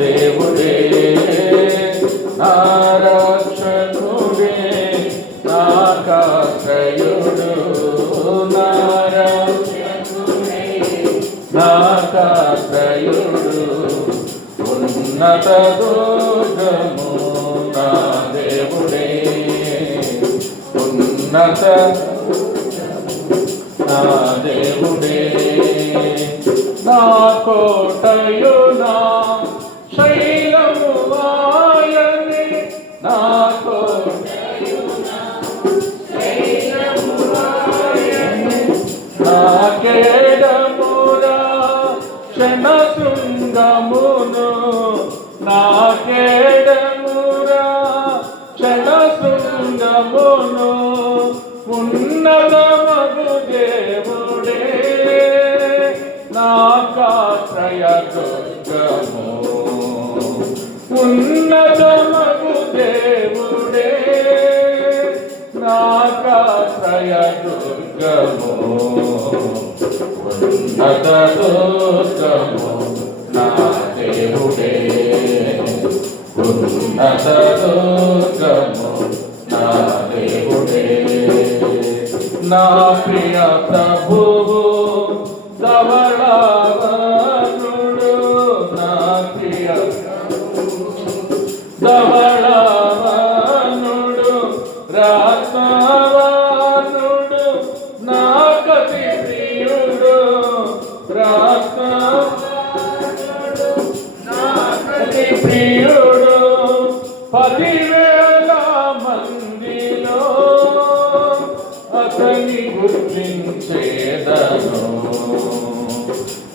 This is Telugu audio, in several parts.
దేవుడే నా రక్షకుడే నాకాశ్రయుడు నా రక్షకుడే నాకాశ్రయుడు ఉన్నత దుర్గము నా దేవుడే ఉన్నత నా దేవుడే నా కోటయు నా శైలము ఆయనే నా కోటయు నా శైలము ఆయనే నా కేడమురా క్షణశృంగమును నా కేడమురా క్షణశృంగమును ఉన్నతమగు దేవుడే నాకాశ్రయ దుర్గము ఉన్నతమగు దేవుడే నాకాశ్రయ దుర్గము ఉన్నత దుర్గము నా దేవుడే ఉన్నత దుర్గము నా దేవుడే నా ప్రియ ప్రభువు ధవళవనుడు నా ప్రియ ధవళవనుడు రాత్మవనుడు నా కతి ప్రియుడు రాత్మవనుడు నా కతి ప్రియుడు 10,000 మందిలో అతని గుర్తించేదను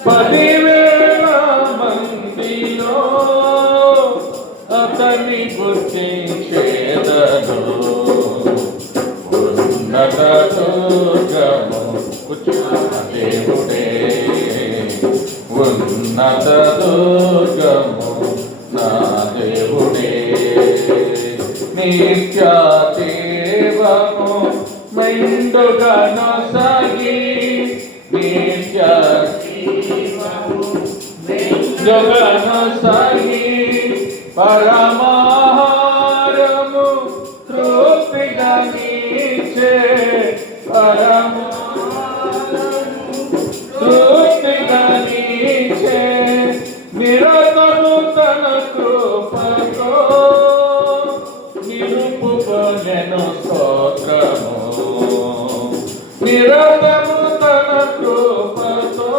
10,000 మందిలో అతని గుర్తించేదను ఉన్నత దుర్గము దేవుడే ఉన్నత దుర్గము నా దేవుడే నిత్య దేవము మెండుగా నొసగి నిత్య మెండుగా నొసగి పరమాహారము తృప్తిగా నీచే పరమాహారము తృప్తిగా నీచే నిరతము తన కృపతో నిలుపుకొనెను స్తోత్రము నిరతము తన కృపతో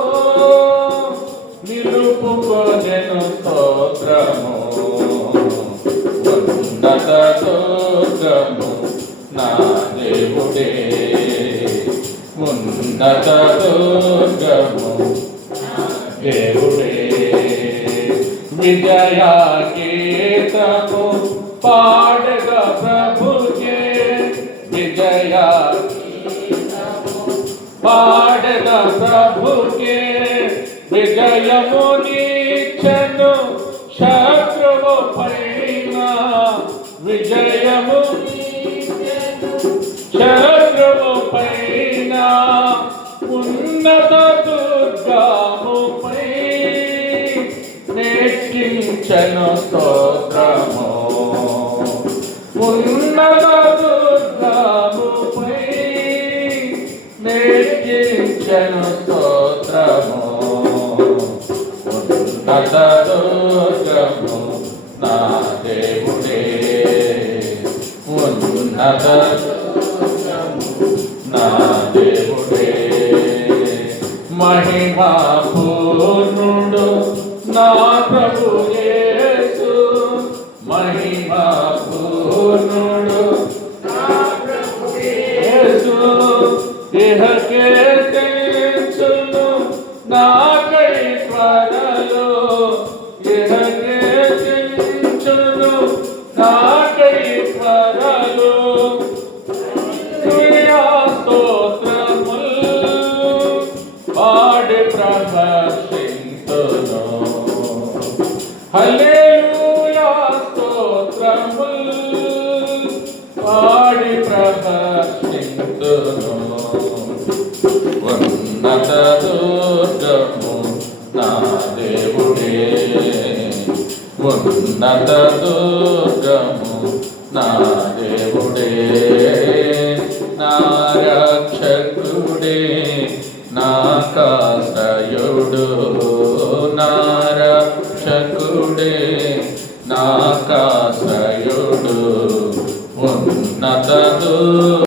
నిలుపుకొనెను స్తోత్రము ఉన్నత దుర్గము నా దేవుడే ఉన్నత దుర్గము దేవుడే విజయ గీతము పాడగా ప్రభుకే విజయ పాడగా ప్రభుకే విజయము నీచెను శత్రువు పైన విజయము శత్రువు పైన ఉన్నత దుర్గముపై నెక్కించెను స్తోత్రము ఉన్నత దుర్గముపై నెక్కించెను స్తోత్రము ఉన్నత దుర్గము నా దేవుడే ఉన్నత దుర్గము నా దేవుడే మహిమా పూర్ణుడు నా ప్రభు యేసు మహిమా పూర్ణుడు నా ప్రభు యేసు ఇహకే తెంచును నాకై త్వరలో ఇహకే తెంచును నాకై త్వరలో పాడి ప్రదర్శింతును హల్లెలూయా స్తోత్రములు పాడి ప్రదర్శింతును ఉన్నత దుర్గము నా దేవుడే ఉన్నత దుర్గము నా దేవుడే, నా రక్షకుడే, నా కాశ్రయుడు, నా రక్షకుడే, నా కాశ్రయుడు, ఉన్నత